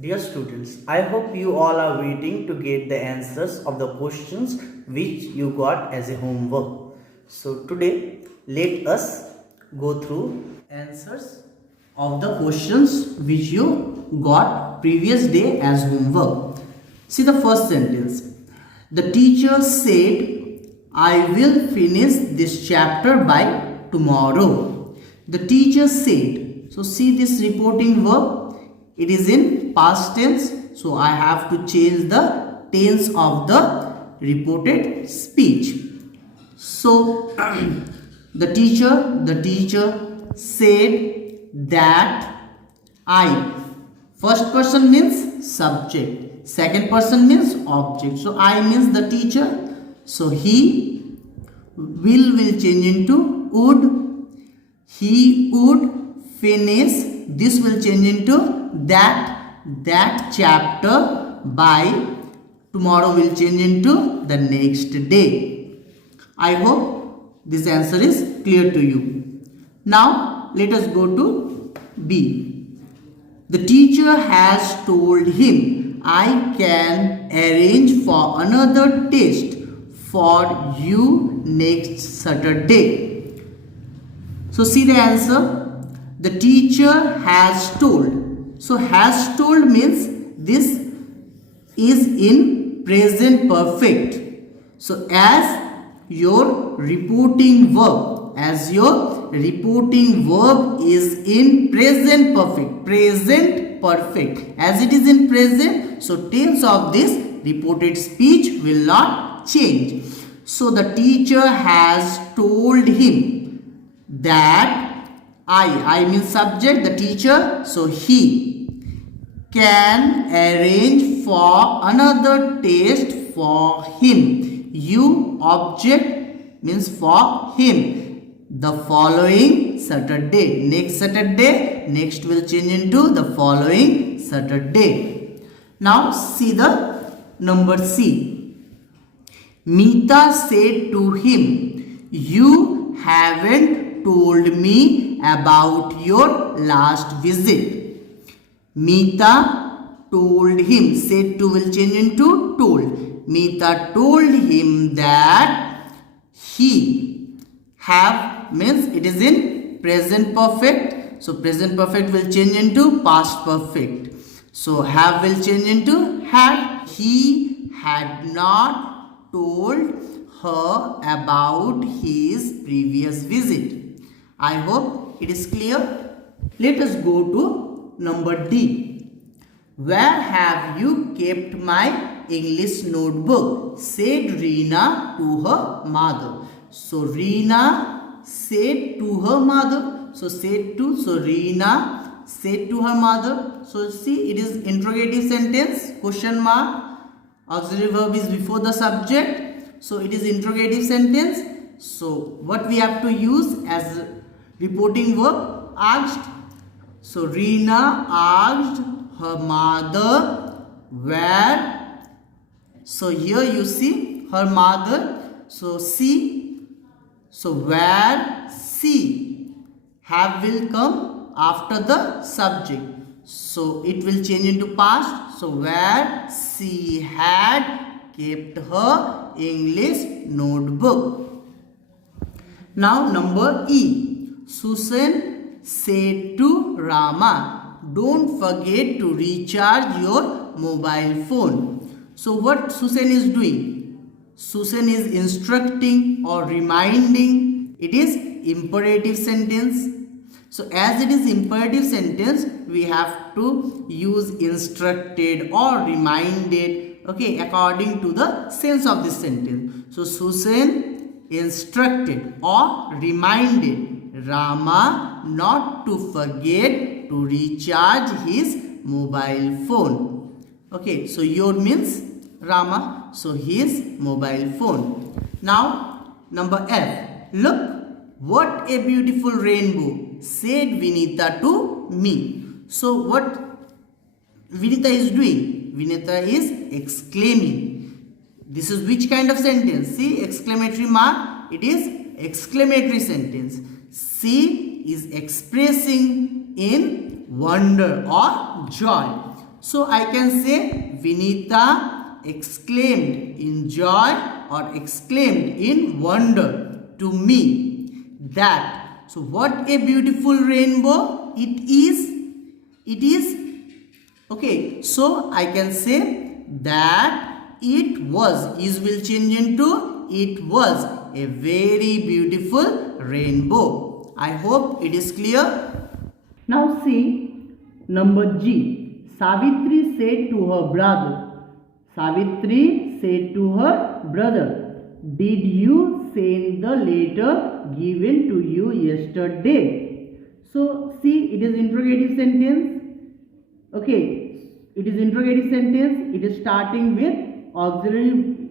Dear students, I hope you all are waiting to get the answers of the questions which you got as a homework. So today let us go through answers of the questions which you got previous day as homework. See the first sentence. The teacher said, I will finish this chapter by tomorrow. The teacher said. So see this reporting verb. It is in past tense, so I have to change the tense of the reported speech. So the teacher said that I. First person means subject, second person means object. So I means the teacher, so he will change into would. He would finish. This will change into that chapter by. Tomorrow will change into the next day. I hope this answer is clear to you. Now let us go to B. The teacher has told him, I can arrange for another test for you next Saturday. So see the answer. The teacher has told. So has told means this is in present perfect. So as your reporting verb is in present perfect. As it is in present, so tense of this reported speech will not change. So the teacher has told him that I means subject, the teacher, so he can arrange for another test for him. You, object, means for him. The following Saturday. Next Saturday, next will change into the following Saturday. Now see the number C. Meeta said to him, you haven't told me about your last visit. Meeta told him. Said to will change into told. Meeta told him that he have means it is in present perfect. So present perfect will change into past perfect. So have will change into had. He had not told her about his previous visit. I hope it is clear. Let us go to number D. Where have you kept my English notebook? Said Reena to her mother. So Reena said to her mother. So said to, so Reena said to her mother. So see, it is interrogative sentence, question mark. Auxiliary verb is before the subject. So it is interrogative sentence. So what we have to use as reporting verb? Asked. So Reena asked her mother where. So here you see her mother. So see. So where she. Have will come after the subject. So it will change into past. So where she had kept her English notebook. Now number E. Susan said to Rama, don't forget to recharge your mobile phone. So what Susan is doing? Susan is instructing or reminding. It is imperative sentence. So as it is imperative sentence, we have to use instructed or reminded, okay, according to the sense of this sentence. So Susan instructed or reminded Rama not to forget to recharge his mobile phone. Okay, so your means Rama, so his mobile phone. Now number F. Look, what a beautiful rainbow, said Vinita to me. So what Vinita is doing? Vinita is exclaiming. This is which kind of sentence? See, exclamatory mark. It is exclamatory sentence. She is expressing in wonder or joy. So I can say Vinita exclaimed in joy or exclaimed in wonder to me that. So what a beautiful rainbow it is. It is. Okay, so I can say that it was. Is will change into it was a very beautiful rainbow. I hope it is clear. Now see number G. Savitri said to her brother. Savitri said to her brother, did you send the letter given to you yesterday? So see, it is interrogative sentence. Okay, it is interrogative sentence. It is starting with auxiliary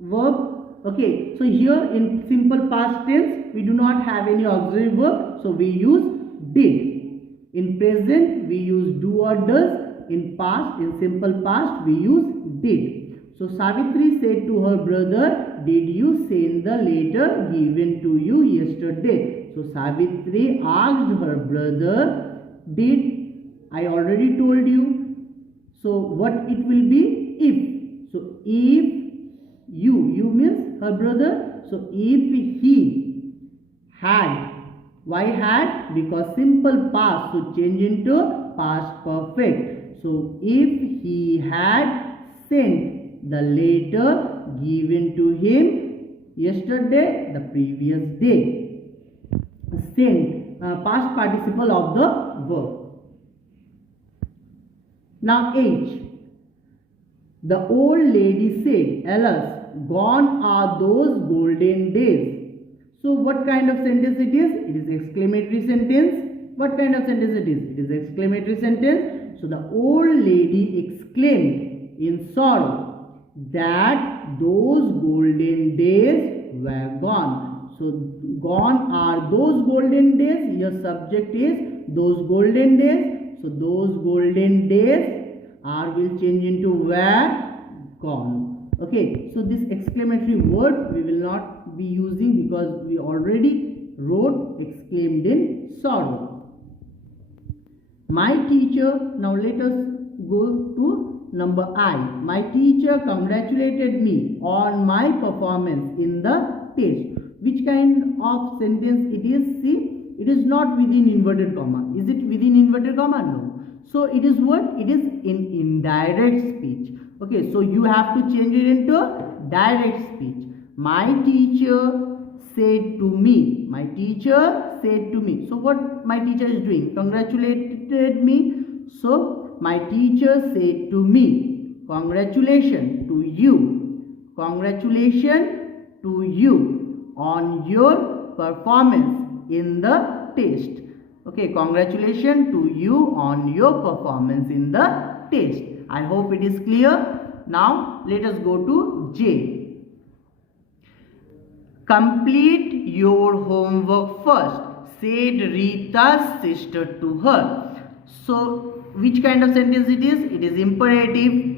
verb. Okay, so here in simple past tense, we do not have any auxiliary verb. So we use did. In present, we use do or does. In past, in simple past, we use did. So Savitri said to her brother, did you send the letter given to you yesterday? So Savitri asked her brother, did, I already told you. So what it will be? If. So if you means her brother. So if he had. Why had? Because simple past. So change into past perfect. So if he had sent the letter given to him yesterday, the previous day. Sent, past participle of the verb. Now H. The old lady said, alas, gone are those golden days. So what kind of sentence it is? It is exclamatory sentence. What kind of sentence it is? It is exclamatory sentence. So the old lady exclaimed in sorrow that those golden days were gone. So gone are those golden days. Your subject is those golden days. So those golden days are will change into were gone. Okay, so this exclamatory word we will not be using because we already wrote exclaimed in sorrow. My teacher, now let us go to number I. My teacher congratulated me on my performance in the test. Which kind of sentence it is? See, it is not within inverted comma. Is it within inverted comma? No. So it is what? It is in indirect speech. Okay, so you have to change it into direct speech. My teacher said to me. My teacher said to me. So what my teacher is doing? Congratulated me. So my teacher said to me, congratulations to you. Congratulations to you on your performance in the test. Okay, congratulations to you on your performance in the test. I hope it is clear. Now let us go to J. Complete your homework first, said Rita's sister to her. So which kind of sentence it is? It is imperative.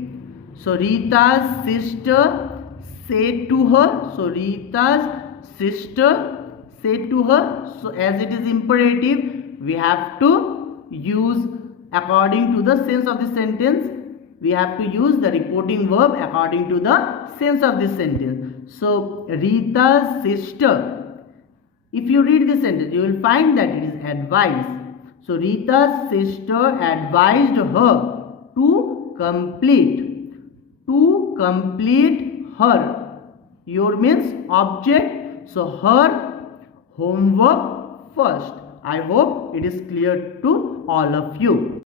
So Rita's sister said to her. So Rita's sister said to her. So as it is imperative, we have to use according to the sense of the sentence. We have to use the reporting verb according to the sense of this sentence. So Rita's sister. If you read this sentence, you will find that it is advice. So Rita's sister advised her to complete her. Your means object. So her homework first. I hope it is clear to all of you.